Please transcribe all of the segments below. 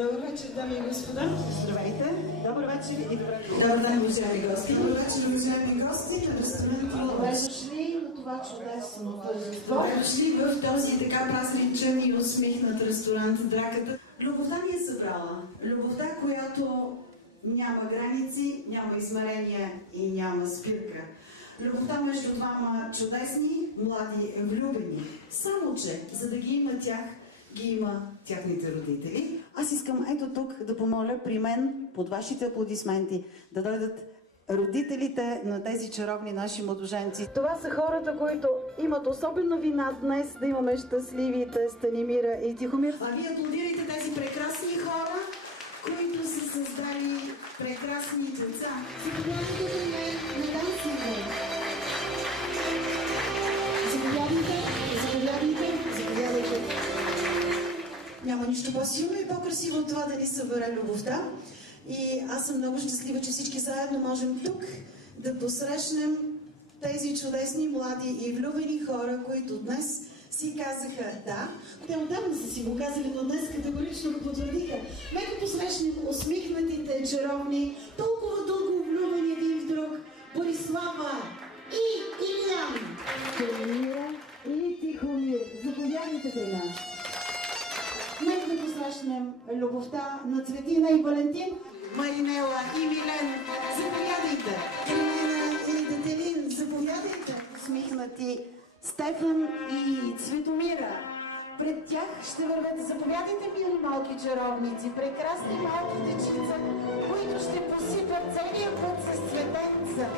Добър вечер, дами и господа. Здравейте. Добър вечер и добре дошли. Добър ден, уважаеми гости. Добър вечер, уважаеми гости на ресторант. Добре дошли на това чудесно тържество. Добре дошли в този така празничен и усмихнат ресторант Драката. Любовта ни е събрала. Любовта, която няма граници, няма измерения и няма спирка. Любовта между двама чудесни, млади, влюбени. Само че, за да ги има тях, ги има тяхните родители. Аз искам ето тук да помоля при мен, под вашите аплодисменти, да дойдат родителите на тези чаровни наши младоженци. Това са хората, които имат особена вина днес да имаме щастливите Станимира и Тихомир. А вие аплодирайте тези прекрасни хора, които са създали прекрасни деца. Заповядайте за мен на танците. Заповядайте. Няма нищо по-силно и по-красиво от това да ни събере любовта. И аз съм много щастлива, че всички заедно можем тук да посрещнем тези чудесни, млади и влюбени хора, които днес си казаха да. Те отдавна са си го казали, но днес категорично го потвърдиха. Нека посрещнем усмихнатите, чаровни, толкова дълго влюбени един в друг, Борислава и Илиян. Станимира и Тихомир, заповядайте при нас. Нека да посрещнем любовта на Цветина и Валентин. Маринела и Милен, заповядайте! Елена и Детелин, заповядайте! Усмихнати Стефан и Цветомира. Пред тях ще вървят, заповядайте, мили малки чаровници, прекрасни малки дечица, които ще посипят целия път с цветенца,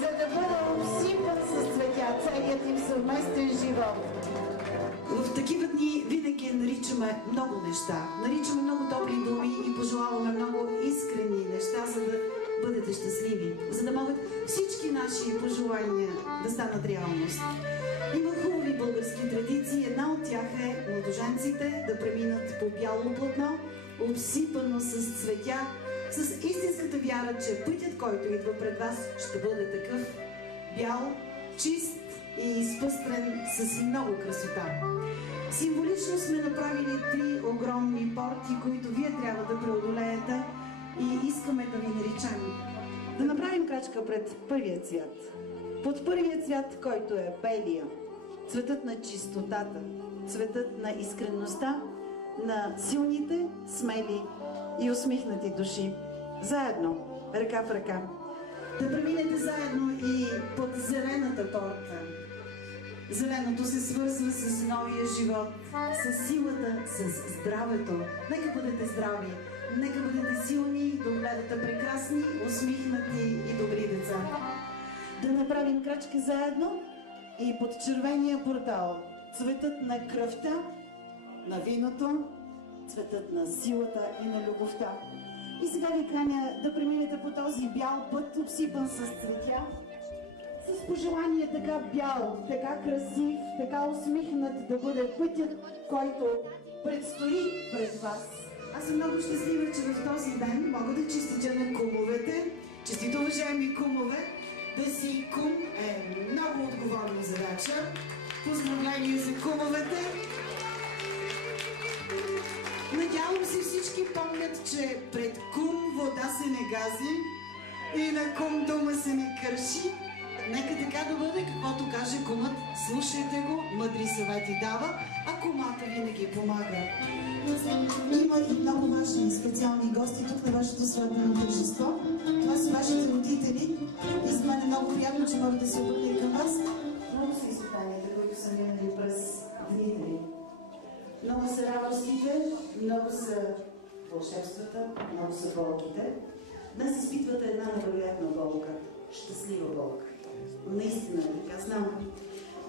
за да бъде обсипан с цветя целият им съвместен живот. В такива дни винаги наричаме много неща. Наричаме много добри думи и пожелаваме много искрени неща, за да бъдете щастливи. За да могат всички наши пожелания да станат реалност. Има хубави български традиции. Една от тях е младоженците да преминат по бяло платно, обсипано с цветя, с истинската вяра, че пътят, който идва пред вас, ще бъде такъв бял, чист и изпъстрен с много красота. Символично сме направили 3 огромни порти, които вие трябва да преодолеете и искаме да ви наричам. Да направим крачка пред първия цвят. Под първия цвят, който е белия, цветът на чистотата, цветът на искренността, на силните, смели и усмихнати души. Заедно, ръка в ръка. Да преминете заедно и под зелената порта. Зеленото се свързва с новия живот, с силата, с здравето. Нека бъдете здрави, нека бъдете силни, да гледате прекрасни, усмихнати и добри деца. Да направим крачки заедно и под червения портал. Цветът на кръвта, на виното, цветът на силата и на любовта. И сега ви каня да преминете по този бял път, обсипан с цветя, с пожелание така бял, така красив, така усмихнат да бъде пътят, който предстои пред вас. Аз съм много щастлива, че в този ден мога да честитя на кумовете. Честито, уважаеми кумове, да си кум е много отговорна задача. Поздравления за кумовете! Надявам се всички помнят, че пред кум вода се не гази и на кум дума се не кърши. Нека така да бъде, каквото каже кумът. Слушайте го, мъдри съвети дава, а кумата винаги помага. Има и много важни специални гости тук на вашето сватбено тържество. Това са вашите родители и за мен е много приятно, че могат да се обърна и към вас. Много са изпитанията, които са минали през дните ви. Много са радостите, много са вълшебствата, много са болките. Днес изпитвате една невероятна болка, щастлива болка. Наистина, така знам.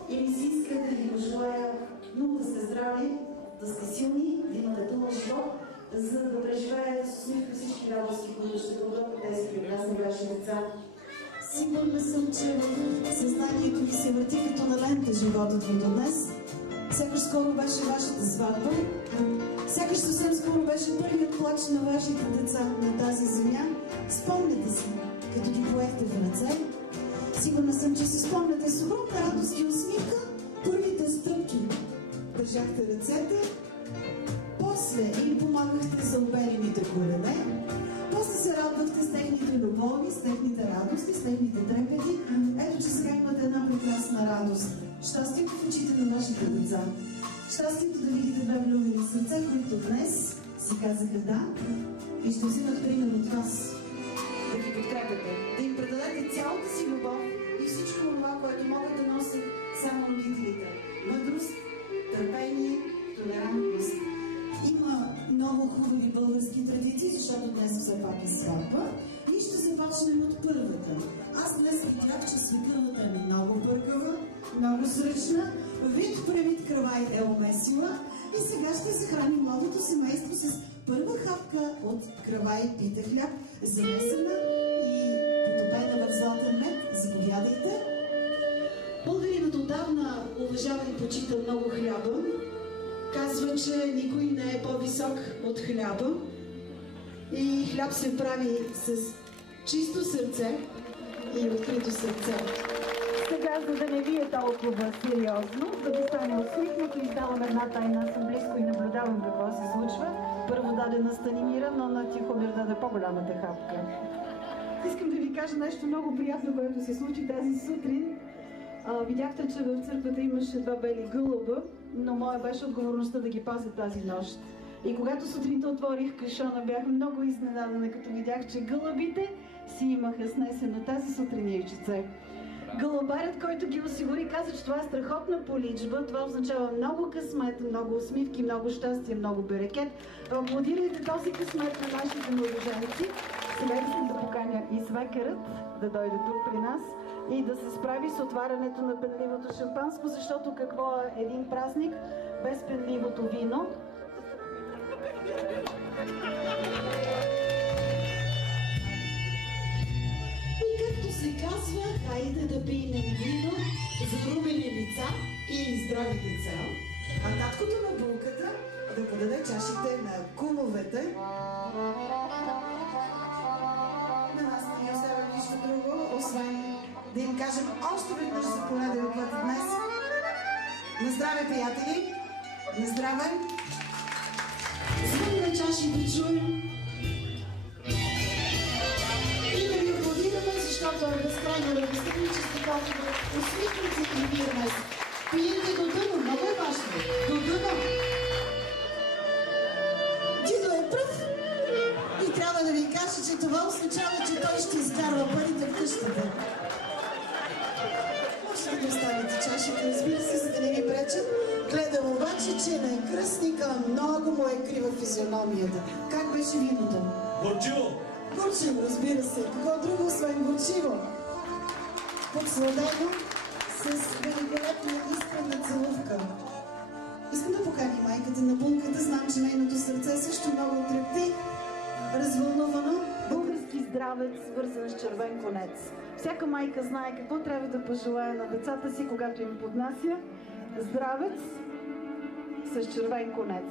И ми се иска да ви пожелая много да сте здрави, да сте силни, да имате дълъг живот, за да преживеете с усмивка всички радости, които ще дадат тези прекрасни ваши деца. Сигурна съм, че в съзнанието ви се върти като на лента животът ви до днес. Сякаш скоро беше вашата сватба. Сякаш съвсем скоро беше първият плач на вашите деца на тази земя. Спомняте си, като ги поехте в ръце. Сигурна съм, че си спомняте с огромна радост и усмивка първите стъпки. Държахте ръцете, после или помагате слагахте за оберените колене, после се радвахте с техните любови, с техните радости, с техните трепети. Ето, че сега имате една прекрасна радост. Щастието в очите на вашите деца. Щастието да видите две влюбени сърца, които днес си казаха да и ще взимат пример от вас. Да ги подкрепяте, да им предадете цялата си любов и всичко това, което могат да носят само родителите. Мъдрост, търпение, толерантност. Има много хубави български традиции, защото днес все пак е сватба. И ще започнем от първата. Аз днес видях, че свекървата е много бъркава, много сръчна, вид превид кравай е омесила и сега ще се храни младото семейство с първа хапка от кравай пита хляб, замесена и потопена в златен мед. Заповядайте. Българинът отдавна уважава и почита много хляба. Казва, че никой не е по-висок от хляба. И хляб се прави с чисто сърце и открито сърце. Сега, за да не ви е толкова сериозно, за да стане усмихнато, издавам една тайна. Аз съм близко и наблюдавам какво се случва. Първо даде на Станимира, но на Тихомир даде по-голямата хапка. Искам да ви кажа нещо много приятно, което се случи тази сутрин. Видяхте, че в църквата имаше два бели гълъба, но моя беше отговорността да ги пазя тази нощ. И когато сутринта отворих кашона, бях много изненадана, като видях, че гълъбите си имаха снесено тази сутрин яйчице. Гълъбарят, който ги осигури, каза, че това е страхотна поличба. Това означава много късмет, много усмивки, много щастие, много берекет. Аплодирайте този късмет на нашите младоженци. Сега искам да поканя и свекерът да дойде тук при нас и да се справи с отварянето на пенливото шампанско, защото какво е един празник без пенливото вино? И както се казва, хайде да пийнем вино за румени лица и здрави деца. А таткото на булката да подаде чашите на кумовете. На нас не ни остава нищо друго, освен да им кажем още веднъж за пореден път днес. На здраве, приятели! На здраве! Звънна чаши да чуем и да ви аплодираме, защото е безкрайно радостни, че сте толкова усмихнати и вие днес. Пиете до дъно, много е важно. До дъно! Дидо е пръв и трябва да ви кажа, че това означава, че той ще изкарва парите в къщата. Може да оставите чашите, разбира се, за да не ви пречат. Гледам обаче, че на кръстника много му е крива физиономията. Как беше виното? Горчиво! Горчиво, разбира се. Какво друго, освен горчиво? Подсладено с великолепна искрена целувка. Искам да поканя майката на булката. Знам, че нейното сърце също много трепти. Развълнувано. Български здравец, свързан с червен конец. Всяка майка знае какво трябва да пожелае на децата си, когато им поднася здравец с червен конец.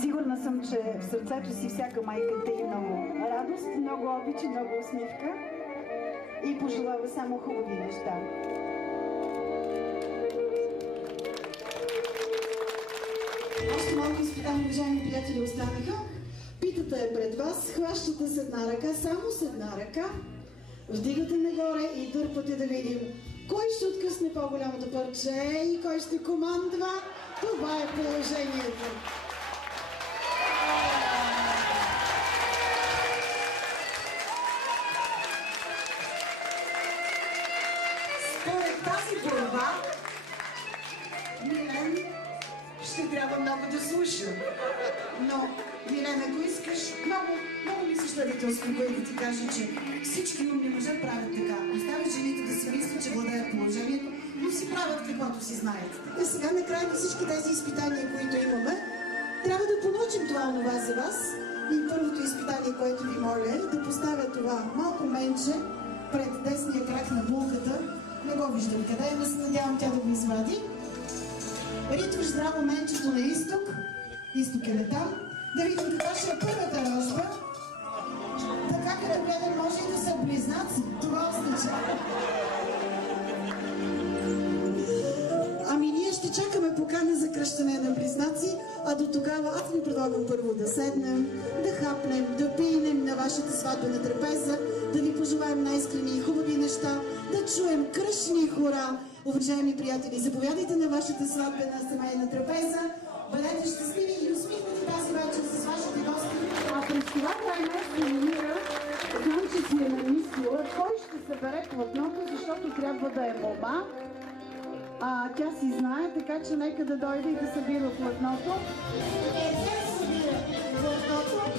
Сигурна съм, че в сърцето си всяка майка тъй много радост, много обич и много усмивка и пожелава само хубави неща. Още малко изпитания, уважаеми приятели, останаха. Питата е пред вас, хващате с една ръка, само с една ръка. Вдигате нагоре и дърпате да видим кой ще откъсне по-голямото парче и кой ще командва. Това е положението. Според тази борба, Милен ще трябва много да слуша. Но, Милен, ако искаш, много ми се ще да те успокоя да ти кажа, че всички умни мъже правят така. Оставят жените да си мислят, че владеят положението, но си правят каквото си знаят. И сега накрая на всички тези изпитания, които имаме, трябва да понаучим това за вас. И първото изпитание, което ви моля е да поставя това малко менче пред десния крак на булката. Не го виждам къде е, но се надявам тя да го извади. Ритваш здраво менчето на изток. Изток е там. Да видим каква ще е първата рожба. Така като гледам, може и да са близнаци. Това означава. Ами ние ще чакаме по тогава аз ви предлагам първо да седнем, да хапнем, да пинем на вашата сватбена трапеза, да ви пожелаем най-искрени и хубави неща, да чуем кръшни хора. Уважаеми приятели, заповядайте на вашата сватбена семейна трапеза, бъдете щастливи и усмихнати тази вечер с вашите гости. А през това време се намира, знам, че си е намислила, кой ще събере платното, защото трябва да е мома. Тя си знае, така че нека да дойде и да събира платното. Събира платното.